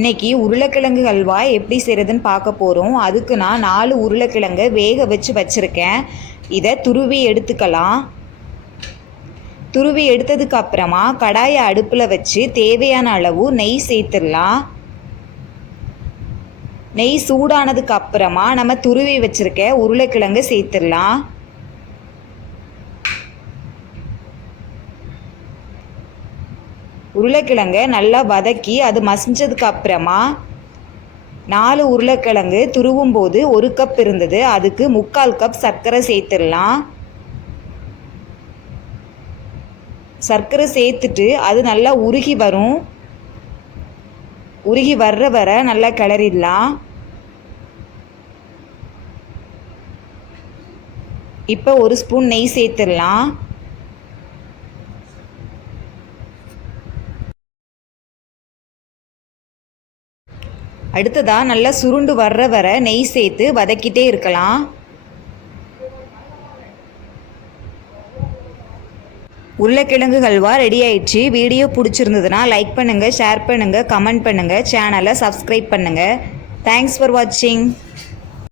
இன்றைக்கி உருளைக்கிழங்கு ஹல்வா எப்படி செய்கிறதுன்னு பார்க்க போகிறோம். அதுக்கு நான் 4 உருளைக்கிழங்கை வேக வச்சுருக்கேன். இதை துருவி எடுத்துக்கலாம். துருவி எடுத்ததுக்கு அப்புறமா கடாயை அடுப்பில் வச்சு தேவையான அளவு நெய் சேர்த்துடலாம். நெய் சூடானதுக்கு அப்புறமா நம்ம துருவி வச்சுருக்க உருளைக்கிழங்கை சேர்த்துடலாம். உருளைக்கிழங்கை நல்லா வதக்கி அது மசிஞ்சதுக்கு அப்புறமா 4 உருளைக்கிழங்கு துருவும் போது 1 கப் இருந்தது, அதுக்கு 3/4 கப் சர்க்கரை சேர்த்துடலாம். சர்க்கரை சேர்த்துட்டு அது நல்லா உருகி வரும். உருகி வர நல்லா கிளறிடலாம். இப்போ 1 ஸ்பூன் நெய் சேர்த்துடலாம். அடுத்ததாக நல்லா சுருண்டு வர நெய் சேர்த்து வதக்கிட்டே இருக்கலாம். உருளைக்கிழங்கு ஹல்வா ரெடி ஆயிடுச்சு. வீடியோ பிடிச்சிருந்ததுன்னா லைக் பண்ணுங்கள், ஷேர் பண்ணுங்கள், கமெண்ட் பண்ணுங்கள், சேனலை சப்ஸ்கிரைப் பண்ணுங்கள். தேங்க்ஸ் ஃபார் வாட்சிங்.